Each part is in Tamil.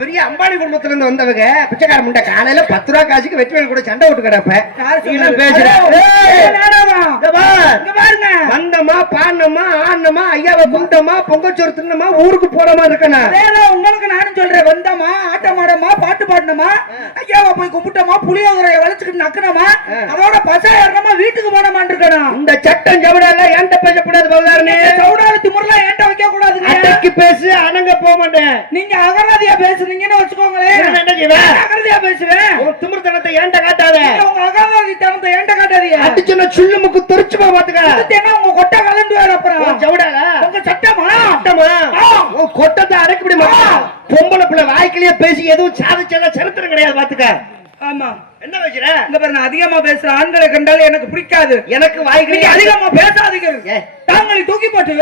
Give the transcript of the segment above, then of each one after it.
பெரிய அம்பானி குடும்பத்துல இருந்து வந்தவங்க பிச்சைக்கார முண்டை காலையில பத்து ரூபா காசுக்கு வெற்றி கூட சண்டை விட்டு கிடப்ப. வந்தமா பாடினமா ஆடினமா ஐயாவை கும்பிட்டோமா பொங்கச்சோறு தின்னமா ஊருக்கு போனமா இருக்கணும் அதேதான் உங்களுக்கு நானும் சொல்றேன். வந்தமா ஆட்டம் ஆடமா பாட்டு பாடினமா ஐயாவை போய் கும்பிட்டோமா புளியோதரைய வளைச்சுக்கிட்டு நக்கணுமா அதோட பசா ஏறணுமா வீட்டுக்கு போனமான் இருக்கணும் இந்த சட்டம் ஜவடால என்கிட்ட பேசக்கூடாது பகவாரனே சவுடாலத்தி முறைலாம் என்கிட்ட வைக்க கூடாதுங்க அடக்கி பேசு அடங்க போக மாட்டேன். நீங்க பேசுனீங்கன்னு வச்சுக்கோங்களேன். பேசுவேன்? உன் திமிர்த்தனத்தை காட்டாத? உங்க தனத்தை காட்டாதீங்க? அடிச்சுன சுள்ளு முக்கு தெரிச்சு போக பாத்துக்க. அடுத்தேன்னா உங்க கொட்டை கலந்து வேற அப்புறம். உன் ஜவடால உங்க சட்டமா? சட்டமா? ஆ. உன் கொட்டத்தை அடக்கி மாட்டேன் பொம்பளை பிள்ளை வாய்க்கிலேயே பேசி எதுவும் சாதிச்சல சரித்திரம் கிடையாது பாத்துக்க. ஆமா. என்ன வச்சுற இங்க பாரு நான் அதிகமா பேசுற ஆண்களை கண்டாலே எனக்கு பிடிக்காது. எனக்கு வாய்க்கிலேயே அதிகமா பேசாதீங்க. தாங்களை தூக்கி போட்டு.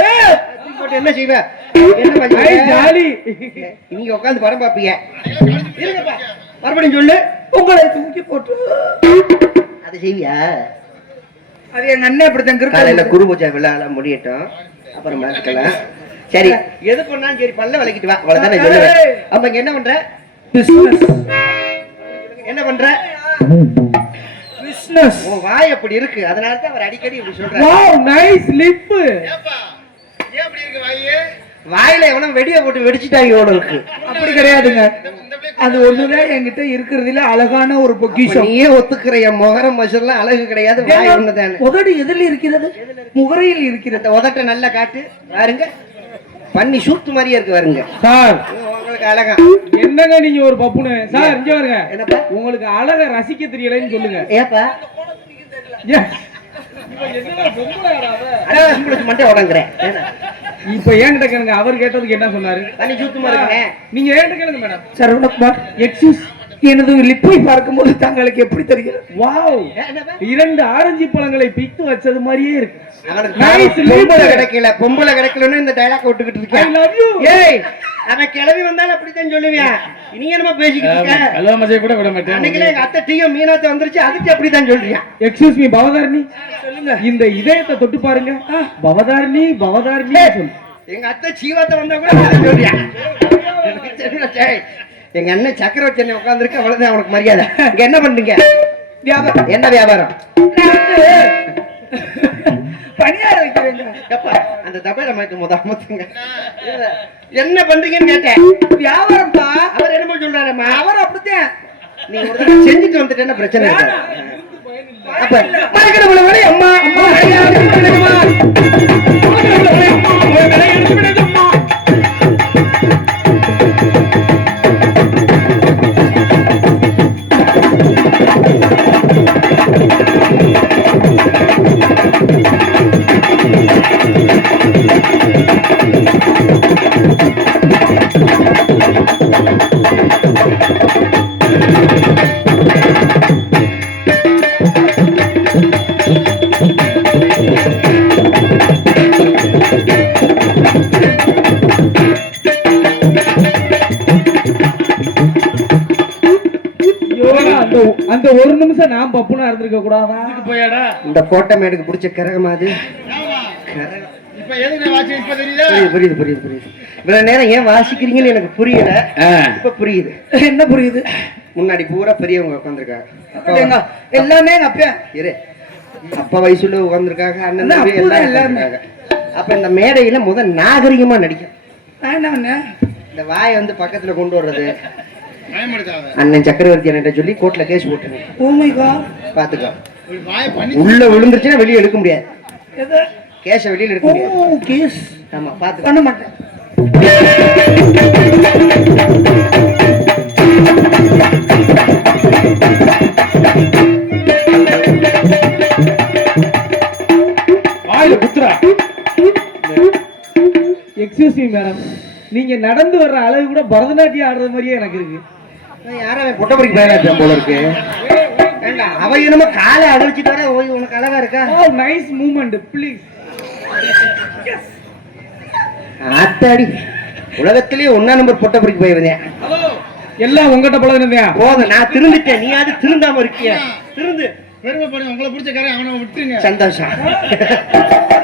போட்டு என்ன செய்வ? நீங்க உட்கார்ந்து படம் பாப்பீங்க மறுபடியும் சொல்லு. உங்களை தூக்கி போட்டு. அதை செய்வியா? அது எங்க அண்ணன் அப்படித்தான் காலையில குரு பூஜை விழாலாம் முடியட்டும். அப்புறம் பார்த்துக்கலாம் சரி. எது பண்ணாலும் சரி பல்ல விளக்கிட்டு வா. அவ்வளவுதான் நான் சொல்லுவேன் அப்ப இங்க என்ன பண்ற? என்ன பண்ற? பிசினஸ் உன் வாய் அப்படி இருக்கு. அதனால தான் அவர் அடிக்கடி இப்படி சொல்றாரு. வாவ் நைஸ் லிப் வாயில எவனும் வெடிய போட்டு வெடிச்சிட்டாங்க இருக்கு. அப்படி கிடையாதுங்க. அது ஒண்ணுதான் என்கிட்ட இருக்கிறதுல அழகான ஒரு பொக்கிஷம். நீயே ஒத்துக்கிற என் முகரம் மசூர்லாம் அழகு கிடையாது. வாய் ஒண்ணுதானே? உதடு எதில் இருக்கிறது? முகரையில் இருக்கிறது. உதட்ட நல்லா காட்டு. பாருங்க. பண்ணி சூத்து மாதிரியே இருக்கு பாருங்க. சார். உங்களுக்கு அழகா. என்னங்க நீங்க ஒரு பப்புனு? சார் இங்க பாருங்க. என்னப்பா? உங்களுக்கு அழக ரசிக்க தெரியலன்னு சொல்லுங்க. ஏப்பா? மட்டும் உடங்குறேன் இப்ப என்கிட்ட கேளுங்க அவர் கேட்டதுக்கு என்ன சொன்னாரு? நீங்க கேளுங்க மேடம். சரவணகுமார் எக்ஸூஸ் எனது லிப்பை பார்க்கும்போது தங்களுக்கு எப்படி தெரிகிறது? வாவ் இரண்டு ஆரஞ்சு பழங்களை பித்து வச்சது மாதிரியே இருக்கு. பொம்பளை lip. கிடைக்கல பொம்பளை கிடைக்கலன்னு இந்த டைலாக் விட்டுக்கிட்டு ஐ இருக்கேன் லவ் யூ ஏய் அவன் கிளவி வந்தாலும் அப்படித்தான் சொல்லுவேன். நீ என்னமா பேசிக்கிட்டு இருக்க. ஹலோ மஜே கூட விட அன்னைக்குல எங்க அத்தை டீயும் மீனாத்த வந்துருச்சு அதுக்கு அப்படித்தான் சொல்றியா? Excuse me Bhavatharini. சொல்லுங்க. இந்த இதயத்தை தொட்டு பாருங்க. பவதாரணி பவதாரணி சொல்லு. எங்க அத்தை சீவாத்த வந்தா கூட சொல்றியா. எங்க அண்ணன் சக்கரவர்த்தி அண்ணன் உட்காந்துருக்கு அவ்வளவுதான் அவனுக்கு மரியாதை. இங்க என்ன பண்றீங்க? வியாபாரம். என்ன வியாபாரம்? பணியார வைக்கிறேங்க எப்பா அந்த தபையில மாட்டு முத அமத்துங்க என்ன பண்றீங்கன்னு கேட்டேன். வியாபாரம்ப்பா. அவர் என்னமோ சொல்றாருமா? அவர் அப்படித்தான். நீ செஞ்சுட்டு வந்துட்டேன்னா பிரச்சனை இருக்காது அப்ப வேலை அம்மா. அம்மா நான் பப்புனா இருந்திருக்க கூடாதா? போயாடா. இந்த கோட்டை மேடுக்கு பிடிச்ச கரகமா அது. கரகம். புரியுது புரியுது புரியுது புரியுது. இவ்வளவு நேரம் ஏன் வாசிக்கிறீங்கன்னு எனக்கு புரியல. இப்ப புரியுது. என்ன புரியுது? முன்னாடி பூரா பெரியவங்க உட்காந்துருக்காங்க எல்லாமே அப்பா. இரு. அப்பா வயசுல உட்காந்துருக்காங்க அண்ணன் எல்லாம். உட்கார்ந்திருக்காங்க. அப்ப இந்த மேடையில முதல் நாகரிகமா நடிக்கும். இந்த வாயை வந்து பக்கத்துல கொண்டு வர்றது. அண்ணன் சக்கரவர்த்தி அண்ணன் சொல்லி கோர்ட்ல கேஸ் போட்டுருங்க பாத்துக்கோ உள்ள விழுந்துருச்சுன்னா வெளியே எடுக்க முடியாது. கேஸ வெளியில எடுக்க ஓ முடியாது கேஸ் ஆமா பாத்துக்கோ பண்ண மாட்டேன். நீங்க நடந்து வர்ற அளவு கூட பரதநாட்டியம் ஆடுறது மாதிரியே எனக்கு இருக்கு. யாரும் பொட்டப்படிக்கு பயனாச்சா போல இருக்கு. ஏண்டா, அவ என்னமோ காலை அடிச்சுட்டு வர ஓய் உனக்கு அழகா இருக்கா? ஓ நைஸ் மூமெண்ட் ப்ளீஸ் ஆத்தாடி உலகத்திலேயே ஒன்னா நம்பர் பொட்டப்படிக்கு போயிருந்தேன். எல்லாம் உங்ககிட்ட பழகினதா போதும் நான் திருந்துட்டேன். நீ அது திருந்தாம இருக்கிய? திருந்து. பெருமைப்படும் உங்களை பிடிச்ச காரை அவனை விட்டுருங்க. சந்தோஷம்.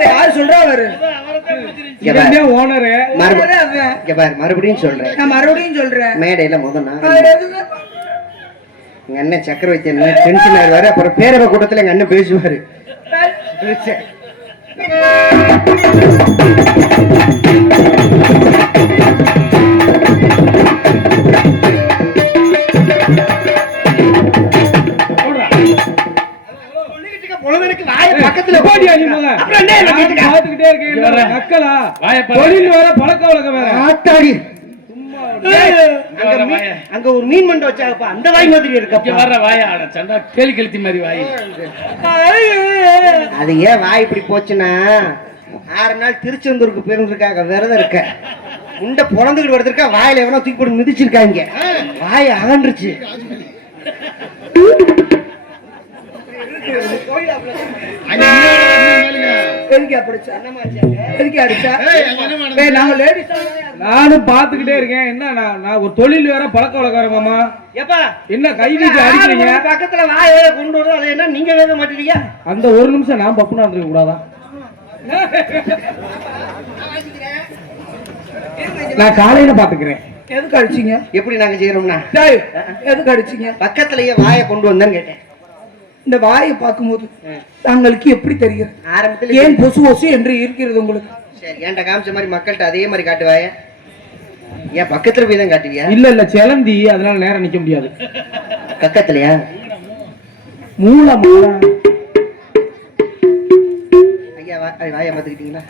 யார் சொல்றா அவரு? மறுபடியும் சொல்றேன். மறுபடியும் சொல்றேன். மேடையில எதுக்கு? எங்க அண்ணன் சக்கரவர்த்தி அண்ணன் டென்ஷன் ஆயிடுவாரு அப்புறம் பேரவை கூட்டத்துல எங்க அண்ணன் பேசுவாரு. அங்க ஒரு மீன் மண்டை வச்சாங்கப்பா. அந்த வாய் மாதிரி இருக்கப்பா வர்ற வாயா சண்டா கேலி கழுத்தி மாதிரி வாய். அது ஏன் வாய் இப்படி போச்சுன்னா ஆறு நாள் திருச்செந்தூருக்கு பிறந்திருக்காங்க விரதம் இருக்க. உண்ட பிறந்துகிட்டு வருதுருக்கா வாயில எவனோ தூக்கி போட்டு மிதிச்சிருக்காங்க வாய் அகன்றுச்சு. எதுக்கு அப்படிச்சா எதுக்கு அடிச்சா? ஏய் நாங்க லேடிஸ் நானும் பாத்துக்கிட்டே இருக்கேன். என்ன நான் நான் ஒரு தொழில் வேற பழக்க வழக்கம் மாமா ஏப்பா என்ன கை நீட்டி அடிக்கிறீங்க? பக்கத்துல வாய் கொண்டு வருது அது என்ன நீங்க வேக மாட்டீங்க? அந்த ஒரு நிமிஷம் நான் பப்புனா இருக்க கூடாதா? நான் காலையில பாத்துக்கிறேன் எதுக்கு அடிச்சீங்க? எப்படி நாங்க செய்யறோம்னா? எதுக்கு அடிச்சீங்க? பக்கத்துலயே வாயை கொண்டு வந்தேன்னு கேட்டேன். இந்த வாயை பார்க்கும்போது தங்களுக்கு எப்படி தெரிகிறது? ஆரம்பத்துல ஏன் பொசு பொசு என்று இருக்கிறது உங்களுக்கு? சரி ஏன்டா காமிச்ச மாதிரி மக்கள்கிட்ட அதே மாதிரி காட்டுவாய? ஏன் பக்கத்துல போய் தான் காட்டுவியா? இல்ல இல்ல செலந்தி அதனால நேரம் நிக்க முடியாது. பக்கத்துலயா? மூளை மூளை. ஐயா வாயை பார்த்துக்கிட்டீங்களா?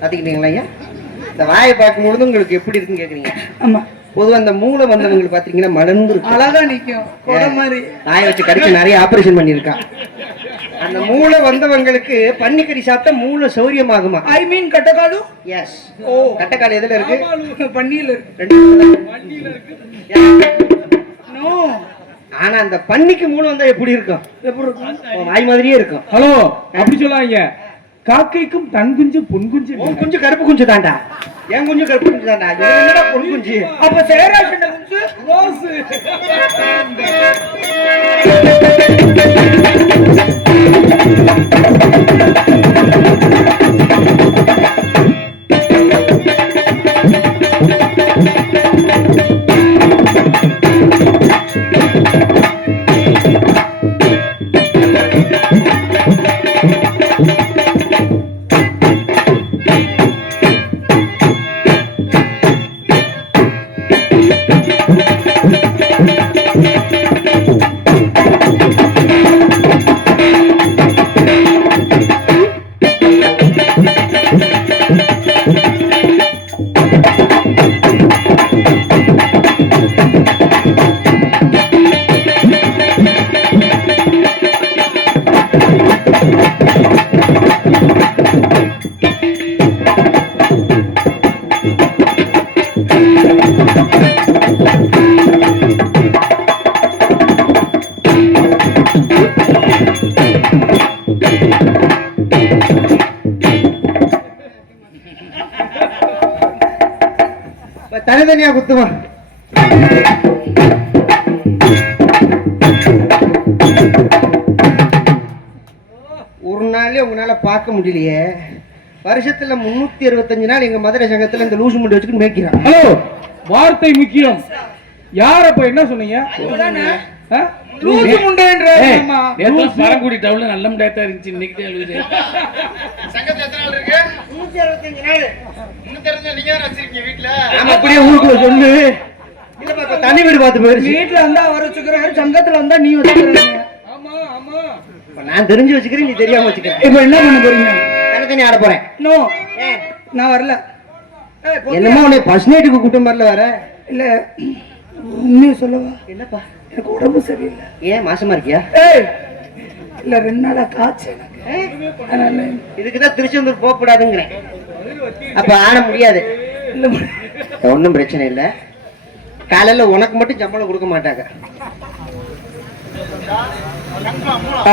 பார்த்துக்கிட்டீங்களா ஐயா? இந்த வாயை பார்க்கும்பொழுது உங்களுக்கு எப்படி இருக்குன்னு கேக்குறீங்க? ஆமா. பொதுவா அந்த மூளை வந்தவங்களுக்கு பாத்தீங்கன்னா மலர்ந்து இருக்கும். அழகா நிக்கும். வாயை வச்சு கடிச்சு நிறைய ஆபரேஷன் பண்ணியிருக்கான். அந்த மூளை வந்தவங்களுக்கு பன்னிக்கறி சாப்பிட்டா மூளை சௌரியமாகுமா? ஐ மீன் கட்டக்காடு எஸ் ஓ. கட்டக்கால் எதுல இருக்கு? பண்ணியில இருக்கு. நோ ஆனா அந்த பன்னிக்கு மூளை வந்தா எப்படி இருக்கும்? எப்படி இருக்கும்? வாய் மாதிரியே இருக்கும். ஹலோ அப்படி சொல்லாங்க காக்கைக்கும் தன் குஞ்சு பொன் குஞ்சு. குஞ்சு கருப்பு குஞ்சு தான்டா. என் குஞ்சு கருப்பு குஞ்சு? என்னடா பொன் குஞ்சு? அப்ப குஞ்சு? ரோஸு இப்ப தனித்தனியா குத்துவான் ஒரு நாளே உங்களால பார்க்க முடியலையே. வருஷத்துல முன்னூத்தி அறுபத்தஞ்சு நாள் எங்க மதுரை சங்கத்துல இந்த லூசு முடி வச்சுக்கிட்டு மேய்க்கிறான். ஹலோ வார்த்தை முக்கியம். யார் அப்ப என்ன சொன்னீங்க? பரங்குடி டவுன்ல நல்ல முடியாதா இருந்துச்சு இன்னைக்கு தான் எழுதுது சங்கத்துல எத்தனை நாள் இருக்கு முன்னூத்தி அறுபத்தஞ்சு நாள். இன்னும் தெரிஞ்சா நீங்க வேற வச்சிருக்கீங்க வீட்டுல ஆமா அப்படியே ஊருக்குள்ள சொல்லு. இல்லப்பா இப்ப தனி வீடு பார்த்து போயிருச்சு. வீட்டுல வந்தா அவர் வச்சுக்கிறாரு சங்கத்துல வந்தா நீ வச்சுக்கிறீங்க ஆமா ஆமா. இப்ப நான் தெரிஞ்சு வச்சுக்கிறேன் நீ தெரியாம வச்சுக்கிறேன் இப்ப என்ன பண்ண போறீங்க? தனித்தனி ஆட போறேன். நோ நான் வரல. என்னமோ உன்னை நைட்டுக்கு கூட்டம் வரல வர இல்ல உண்மையை சொல்லவா? என்னப்பா? எனக்கு உடம்பு சரியில்லை. ஏன் மாசமா இருக்கியா? ஏய் இல்ல ரெண்டு நாளா காய்ச்சல் இதுக்குதான் திருச்செந்தூர் போக கூடாதுங்கிறேன் அப்ப ஆட முடியாது. ஒன்றும் பிரச்சனை இல்லை. காலையில உனக்கு மட்டும் சம்பளம் கொடுக்க மாட்டாங்க.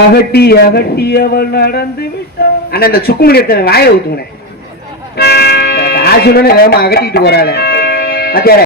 அகட்டி அகட்டி அவள் நடந்து விட்டாள் ஆனா இந்த சுக்குமணி எடுத்த வாயில ஊத்துங்கண்ணே. காசு வேகமா அகட்டிட்டு போறாளே. மத்தியார